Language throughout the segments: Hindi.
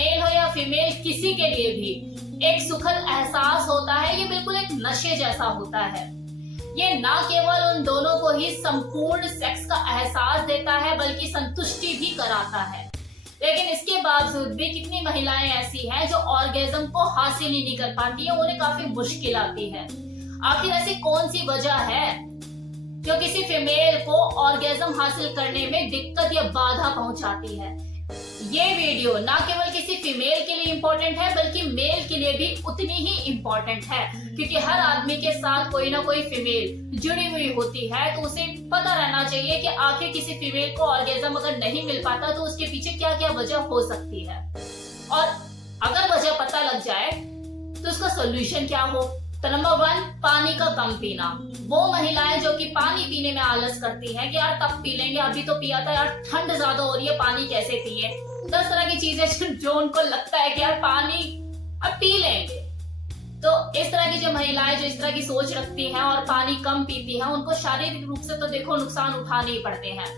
मेल हो या फीमेल, किसी के लिए भी एक सुखद एहसास होता है। ये बिल्कुल एक नशे जैसा होता है। ये ना केवल उन दोनों को ही संपूर्ण सेक्स का एहसास देता है बल्कि संतुष्टि भी कराता है। लेकिन इसके बावजूद भी कितनी महिलाएं ऐसी हैं जो ऑर्गेज्म को हासिल ही नहीं कर पाती है, उन्हें काफी मुश्किल आती है। आखिर ऐसी कौन सी वजह है जो किसी फीमेल को ऑर्गेज्म हासिल करने में दिक्कत या बाधा पहुंचाती है? ये वीडियो ना केवल किसी फीमेल के लिए इम्पोर्टेंट है बल्कि मेल के लिए भी उतनी ही इम्पोर्टेंट है, क्योंकि हर आदमी के साथ कोई ना कोई फीमेल जुड़ी हुई होती है। तो उसे पता रहना चाहिए कि आखिर किसी फीमेल को ऑर्गेज्म अगर नहीं मिल पाता तो उसके पीछे क्या क्या वजह हो सकती है, और अगर वजह पता लग जाए तो उसका सोल्यूशन क्या हो। तो नंबर 1, पानी का कम पीना। वो महिलाएं जो कि पानी पीने में आलस करती हैं कि यार तब पी लेंगे, अभी तो पिया था, यार ठंड ज्यादा हो रही है, पानी कैसे पिए। 10 तरह की चीजें जो उनको लगता है कि यार पानी अब पी लेंगे। तो इस तरह की जो महिलाएं जो इस तरह की सोच रखती हैं और पानी कम पीती हैं, उनको शारीरिक रूप से तो देखो नुकसान उठाने ही पड़ते हैं।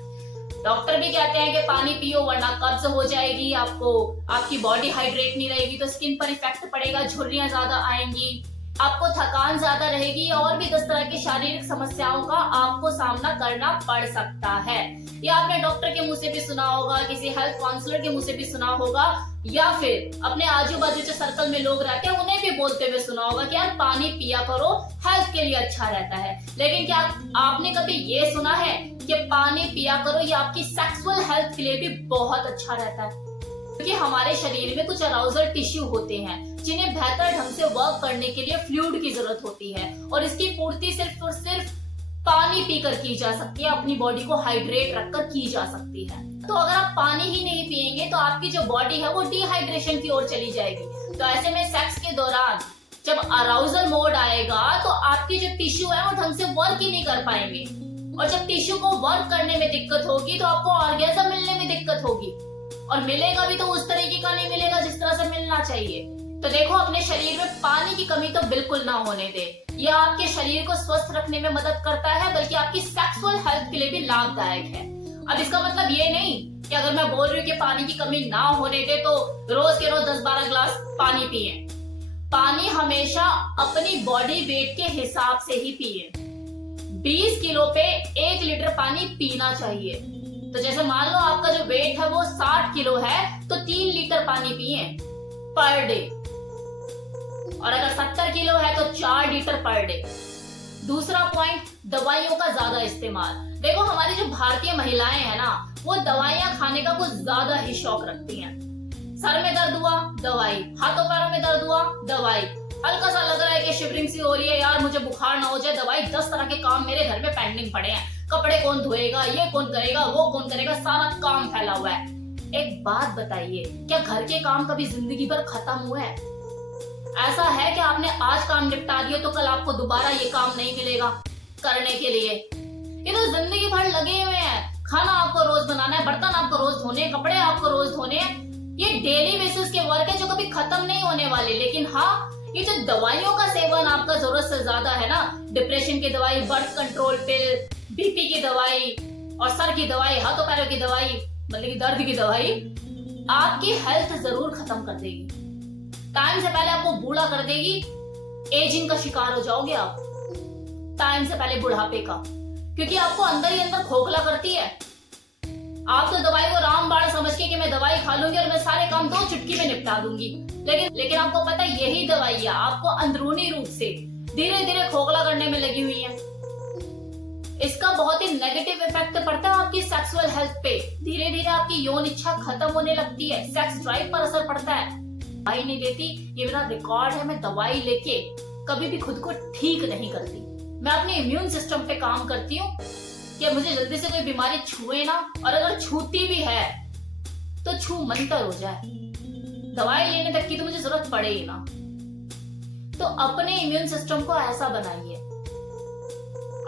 डॉक्टर भी कहते हैं कि पानी पियो वरना कब्ज हो जाएगी, आपकी बॉडी हाइड्रेट नहीं रहेगी तो स्किन पर इफेक्ट पड़ेगा, झुर्रियां ज्यादा आएंगी, आपको थकान ज्यादा रहेगी, और भी 10 तरह की शारीरिक समस्याओं का आपको सामना करना पड़ सकता है। या आपने डॉक्टर के मुंह से भी सुना होगा, किसी हेल्थ काउंसलर के मुंह से भी सुना होगा, या फिर अपने आजू बाजू जो सर्कल में लोग रहते हैं उन्हें भी बोलते हुए सुना होगा कि यार पानी पिया करो, हेल्थ के लिए अच्छा रहता है। लेकिन क्या आपने कभी ये सुना है कि पानी पिया करो ये आपकी सेक्सुअल हेल्थ के लिए भी बहुत अच्छा रहता है? क्योंकि हमारे शरीर में कुछ अराउजल टिश्यू होते हैं जिन्हें बेहतर ढंग से वर्क करने के लिए फ्लूइड की जरूरत होती है, और इसकी पूर्ति सिर्फ और सिर्फ पानी पीकर की जा सकती है, अपनी बॉडी को हाइड्रेट रखकर की जा सकती है। तो अगर आप पानी ही नहीं पिएंगे तो आपकी जो बॉडी है वो डिहाइड्रेशन की ओर चली जाएगी। तो ऐसे में सेक्स के दौरान जब अराउजल मोड आएगा तो आपकी जो टिश्यू है वो ढंग से वर्क ही नहीं कर पाएंगे, और जब टिश्यू को वर्क करने में दिक्कत होगी तो आपको ऑर्गेज्म मिलने में दिक्कत होगी, और मिलेगा भी तो उस तरीके का नहीं मिलेगा जिस तरह से मिलना चाहिए। तो देखो, अपने शरीर में पानी की कमी तो बिल्कुल ना होने दे। यह आपके शरीर को स्वस्थ रखने में मदद करता है बल्कि आपकी सेक्सुअल हेल्थ के लिए भी लाभदायक है। अब इसका मतलब ये नहीं कि अगर मैं बोल रही हूँ कि पानी की कमी ना होने दे तो रोज के रोज 10-12 ग्लास पानी पिए। पानी हमेशा अपनी बॉडी वेट के हिसाब से ही पिए। 20 किलो पे 1 लीटर पानी पीना चाहिए। तो जैसे मान लो आपका जो वेट है वो 60 किलो है तो 3 लीटर पानी पिए पर डे, और अगर 70 किलो है तो 4 लीटर पर डे। दूसरा पॉइंट, दवाइयों का ज्यादा इस्तेमाल। देखो, हमारी जो भारतीय महिलाएं हैं ना, वो दवाइयां खाने का कुछ ज्यादा ही शौक रखती हैं। सर में दर्द हुआ दवाई, हाथों पैरों में दर्द हुआ दवाई, हल्का सा लग रहा है कि शिवरिंग सी हो रही है, यार मुझे बुखार ना हो जाए दवाई। 10 तरह के काम मेरे घर में पेंडिंग पड़े हैं, कपड़े कौन धोएगा, ये कौन करेगा, वो कौन करेगा, सारा काम फैला हुआ है। एक बात बताइए, क्या घर के काम कभी जिंदगी भर खत्म हुए हैं? ऐसा है कि आपने आज काम निपटा दिया तो कल आपको दोबारा ये काम नहीं मिलेगा करने के लिए? ये तो जिंदगी भर लगे हुए हैं। खाना आपको रोज बनाना है, बर्तन आपको रोज धोने, कपड़े आपको रोज धोने हैं। ये डेली बेसिस के वर्क है जो कभी खत्म नहीं होने वाले। लेकिन हाँ, ये जो दवाइयों का सेवन आपका जरूरत से ज्यादा है ना, डिप्रेशन की दवाई, बर्थ कंट्रोल पिल, बीपी की दवाई, और सर की दवाई, हाथों पैरों की दवाई, मतलब की दर्द की दवाई, आपकी हेल्थ जरूर खत्म कर देगी। टाइम से पहले आपको बूढ़ा कर देगी, एजिंग का शिकार हो जाओगे आप टाइम से पहले, बुढ़ापे का, क्योंकि आपको अंदर ही अंदर खोखला करती है। आप तो दवाई को रामबाण समझ के कि मैं दवाई खा लूंगी और मैं सारे काम 2 चुटकी में निपटा दूंगी, लेकिन आपको पता है यही दवाइयां आपको अंदरूनी रूप से धीरे धीरे खोखला करने में लगी हुई है। इसका बहुत ही नेगेटिव इफेक्ट पड़ता है आपकी सेक्सुअल हेल्थ पे। धीरे धीरे आपकी यौन इच्छा खत्म होने लगती है, सेक्स ड्राइव पर असर पड़ता है। दवाई नहीं लेती, ये मेरा रिकॉर्ड है, मैं दवाई लेके कभी भी खुद को ठीक नहीं करती। मैं अपने इम्यून सिस्टम पे काम करती हूँ कि मुझे जल्दी से कोई बीमारी छुए ना, और अगर छूती भी है तो छू मंतर हो जाए, दवाई लेने तक की तो मुझे जरूरत पड़े ही ना। तो अपने इम्यून सिस्टम को ऐसा बनाइए,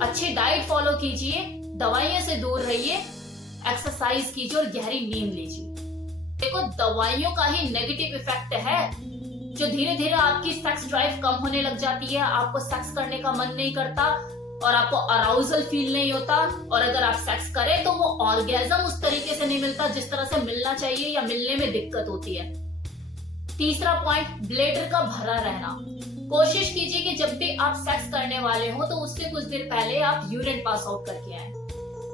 अच्छी डाइट फॉलो कीजिए, दवाइयों से दूर रहिए, एक्सरसाइज कीजिए और गहरी नींद लीजिए। देखो, दवाइयों का ही नेगेटिव इफेक्ट है जो धीरे धीरे आपकी सेक्स ड्राइव कम होने लग जाती है, आपको सेक्स करने का मन नहीं करता और आपको अराउजल फील नहीं होता, और अगर आप सेक्स करें तो वो ऑर्गेज्म उस तरीके से नहीं मिलता जिस तरह से मिलना चाहिए, या मिलने में दिक्कत होती है। तीसरा पॉइंट, ब्लैडर का भरा रहना। कोशिश कीजिए कि जब भी आप सेक्स करने वाले हो तो उससे कुछ देर पहले आप यूरिन पास आउट करके आए,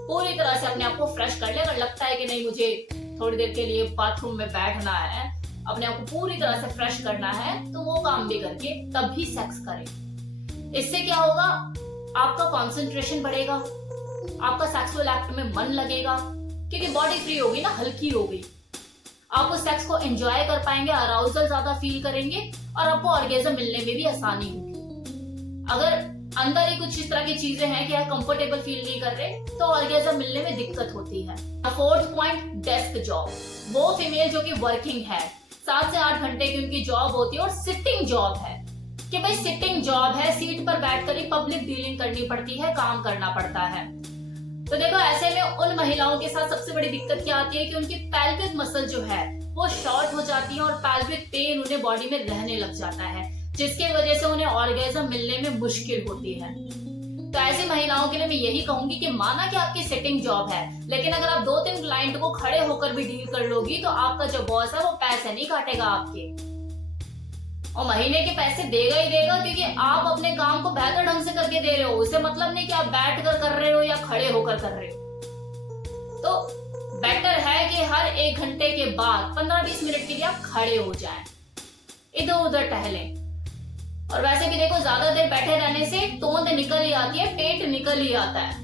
पूरी तरह से अपने आप को फ्रेश कर ले। अगर लगता है कि नहीं मुझे थोड़ी देर के लिए बाथरूम में बैठना है, अपने आप को पूरी तरह से फ्रेश करना है, तो वो काम भी करके तब भी सेक्स करें। इससे क्या होगा, आपका कंसंट्रेशन बढ़ेगा, आपका सेक्सुअल एक्ट में मन लगेगा, क्योंकि बॉडी फ्री होगी ना, हल्की हो गई। आप उस सेक्स को एंजॉय कर पाएंगे, अराउजल ज्यादा फील करेंगे और आपको ऑर्गेज़म मिलने में भी आसानी होगी। अगर अंदर ही कुछ इस तरह की चीजें हैं कि आप कंफर्टेबल फील नहीं कर रहे, तो ऑर्गेज़म मिलने में दिक्कत होती है। Fourth point, desk job. वो फीमेल जो कि वर्किंग है, 7 से 8 घंटे की उनकी जॉब होती है और सिटिंग जॉब है, कि भाई सिटिंग जॉब है, सीट पर बैठकर ही पब्लिक डीलिंग करनी पड़ती है, काम करना पड़ता है। तो देखो, ऐसे में उन महिलाओं के साथ सबसे बड़ी दिक्कत क्या आती है कि उनकी पेल्विक मसल जो है वो शॉर्ट हो जाती है और पेल्विक पेन उन्हें बॉडी में रहने लग जाता है, जिसकी वजह से उन्हें ऑर्गेज़म मिलने में मुश्किल होती है। तो ऐसी महिलाओं के लिए मैं यही कहूंगी कि माना कि आपकी सिटिंग जॉब है, लेकिन अगर आप 2-3 क्लाइंट को खड़े होकर भी डील कर लोगी तो आपका जो बॉस है वो पैसे नहीं काटेगा आपके, और महीने के पैसे देगा ही देगा, क्योंकि आप अपने काम को बेहतर ढंग से करके दे रहे हो। उससे मतलब नहीं कि आप बैठ कर रहे हो या खड़े होकर कर रहे हो। तो बेटर है कि हर 1 घंटे के बाद 15-20 मिनट के लिए आप खड़े हो जाएं, इधर उधर टहलें। और वैसे भी देखो, ज्यादा देर बैठे रहने से तोंद निकल ही आती है, पेट निकल ही आता है।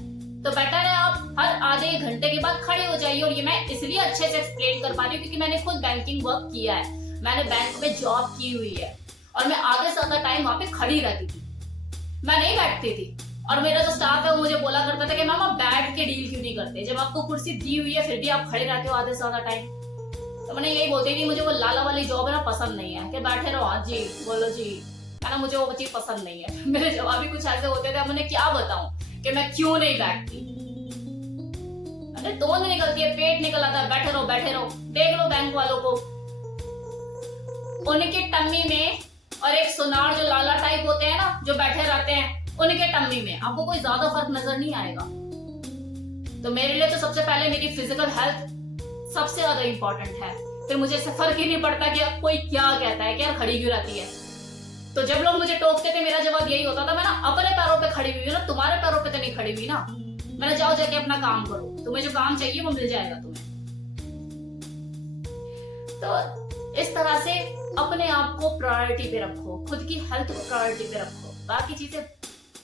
तो बेटर है आप हर आधे 1 घंटे के बाद खड़े हो जाइए। और ये मैं इसलिए अच्छे से एक्सप्लेन कर पा रही हूँ क्योंकि मैंने खुद बैंकिंग वर्क किया है, मैंने बैंक में जॉब की हुई है और मैं आधे से ज्यादा टाइम वहां पे खड़ी रहती थी, मैं नहीं बैठती थी। और मेरा जो स्टाफ है वो मुझे बोला करता था कि मैम आप बैठ के डील क्यों नहीं करते, जब आपको कुर्सी दी हुई है फिर भी आप खड़े रहते हो आधे से ज्यादा टाइम। तो मैंने यही बोलती थी, मुझे वो लाला वाली जॉब है ना पसंद नहीं है कि बैठे रहो, हाँ जी बोलो जी, है ना, मुझे वो चीज पसंद नहीं है। मेरे जवाब भी कुछ ऐसे होते थे, मैंने क्या बताऊं कि मैं क्यों नहीं बैठती। अरे तोंद निकलती है, पेट निकल आता है, बैठे रहो बैठे रहो। देख लो बैंक वालों को, उनके टम्मी में और एक सुनार जो लाला टाइप होते हैं ना, जो बैठे रहते हैं, उनके टम्मी में आपको कोई ज्यादा फर्क नजर नहीं आएगा। तो मेरे लिए तो सबसे पहले मेरी फिजिकल हेल्थ सबसे ज्यादा इंपॉर्टेंट है, फिर मुझे इससे फर्क ही नहीं पड़ता कि कोई क्या कहता है कि यार खड़ी क्यों रहती है। तो जब लोग मुझे टोकते थे मेरा जवाब यही होता था, मैं ना अपने पैरों पे खड़ी हुई हूँ ना, तुम्हारे पैरों पे तो नहीं खड़ी हुई ना। मैंने जाओ जाके अपना काम करो, तुम्हें जो काम चाहिए वो मिल जाएगा तुम्हें। तो इस तरह से अपने आप को प्रायोरिटी पे रखो, खुद की हेल्थ को प्रायोरिटी पे रखो, बाकी चीजें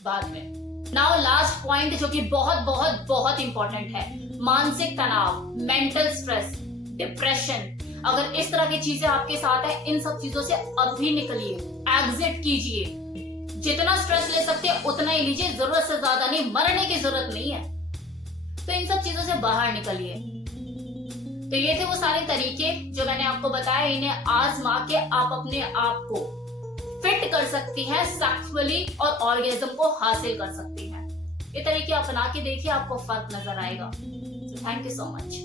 बाद में। नाउ लास्ट पॉइंट जो कि बहुत बहुत बहुत इंपॉर्टेंट है, मानसिक तनाव, मेंटल स्ट्रेस, डिप्रेशन। अगर इस तरह की चीजें आपके साथ है, इन सब चीजों से अभी निकलिए, एग्जिट कीजिए। जितना स्ट्रेस ले सकते हैं उतना ही लीजिए, जरूरत से ज्यादा नहीं, मरने की जरूरत नहीं है। तो इन सब चीजों से बाहर निकलिए। तो ये थे वो सारे तरीके जो मैंने आपको बताया, इन्हें आजमा के आप अपने आप को फिट कर सकती हैं सेक्सुअली और ऑर्गेज़म को हासिल कर सकती हैं। ये तरीके अपना के देखिए, आपको फर्क नजर आएगा। Thank you so much.